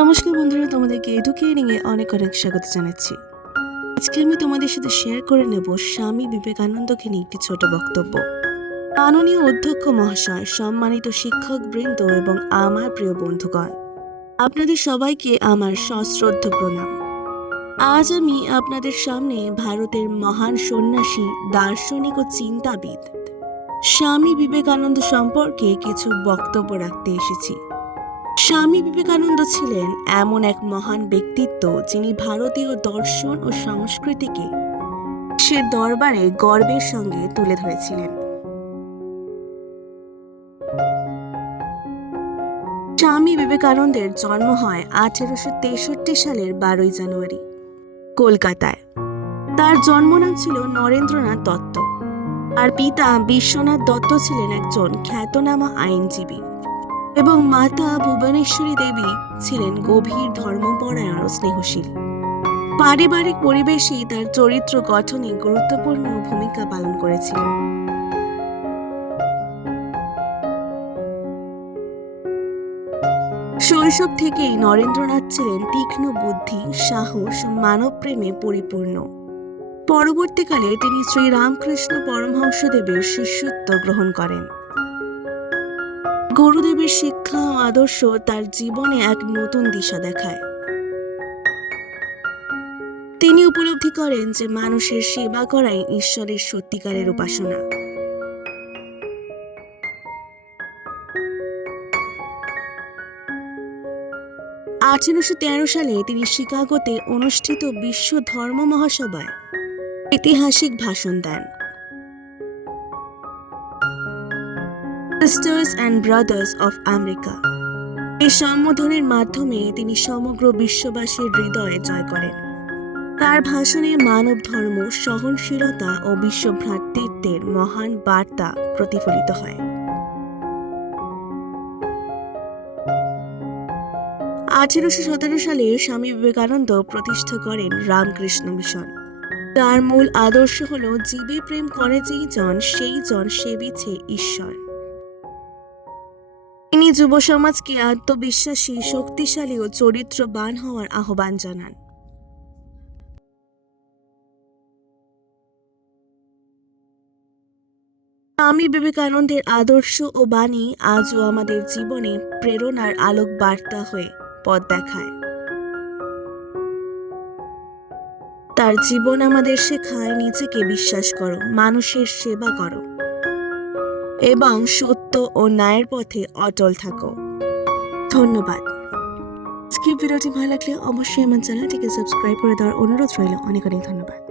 নমস্কার বন্ধুরা, তোমাদেরকে এডুকেয়ারিং এ অনেক অনেক স্বাগত জানাচ্ছি। আজকে আমি তোমাদের সাথে শেয়ার করে নেব স্বামী বিবেকানন্দকে নিয়ে একটি ছোট বক্তব্য। মাননীয় অধ্যক্ষ মহাশয়, সম্মানিত শিক্ষক বৃন্দ এবং আমার প্রিয় বন্ধুগণ, আপনাদের সবাইকে আমার সশ্রদ্ধ প্রণাম। আজ আমি আপনাদের সামনে ভারতের মহান সন্ন্যাসী, দার্শনিক ও চিন্তাবিদ স্বামী বিবেকানন্দ সম্পর্কে কিছু বক্তব্য রাখতে এসেছি। স্বামী বিবেকানন্দ ছিলেন এমন এক মহান ব্যক্তিত্ব যিনি ভারতীয় দর্শন ও সংস্কৃতিকে সে দরবারে গর্বের সঙ্গে তুলে ধরেছিলেন। স্বামী বিবেকানন্দের জন্ম হয় 1863 সালের 12 জানুয়ারি কলকাতায়। তার জন্মনাম ছিল নরেন্দ্রনাথ দত্ত। আর পিতা বিশ্বনাথ দত্ত ছিলেন একজন খ্যাতনামা আইনজীবী এবং মাতা ভুবনেশ্বরী দেবী ছিলেন গভীর ধর্মপরায়ণ ও স্নেহশীল। পারিবারিক পরিবেশই তার চরিত্র গঠনে গুরুত্বপূর্ণ ভূমিকা পালন করেছিল। শৈশব থেকেই নরেন্দ্রনাথ ছিলেন তীক্ষ্ণ বুদ্ধি, সাহস ও মানব প্রেমে পরিপূর্ণ। পরবর্তীকালে তিনি শ্রীরামকৃষ্ণ পরমহংসদেবের শিষ্যত্ব গ্রহণ করেন। গুরুদেবের শিক্ষা ও আদর্শ তার জীবনে এক নতুন দিশা দেখায়। তিনি উপলব্ধি করেন যে মানুষের সেবা করাই ঈশ্বরের সত্যিকারের উপাসনা। সালে তিনি শিকাগোতে অনুষ্ঠিত বিশ্ব ধর্ম মহাসভায় ঐতিহাসিক ভাষণ দেন। Sisters and brothers of America এই সম্বোধনের মাধ্যমে তিনি সমগ্র বিশ্ববাসীর হৃদয়ে জয় করেন। তার ভাষণে মানব ধর্ম, সহনশীলতা ও বিশ্ব ভ্রাতৃত্বের মহান বার্তা প্রতিফলিত হয়। 1817 সালে স্বামী বিবেকানন্দ প্রতিষ্ঠা করেন রামকৃষ্ণ মিশন। তার মূল আদর্শ হল জীবে প্রেম করে যেই জন সেই জন সেবিছে ঈশ্বর। তিনি যুব সমাজকে আত্মবিশ্বাসী, শক্তিশালী ও চরিত্রবান হওয়ার আহ্বান জানান। স্বামী বিবেকানন্দের আদর্শ ও বাণী আজও আমাদের জীবনে প্রেরণার আলোক বার্তা হয়ে পথ দেখায়। তার জীবন আমাদের শেখায় নিজেকে বিশ্বাস করো, মানুষের সেবা করো এবং সত্য ও ন্যায়ের পথে অটল থাকো। ধন্যবাদ। আজকের ভিডিওটি ভালো লাগলে অবশ্যই আমার চ্যানেলটিকে সাবস্ক্রাইব করে দেওয়ার অনুরোধ রইল। অনেক অনেক ধন্যবাদ।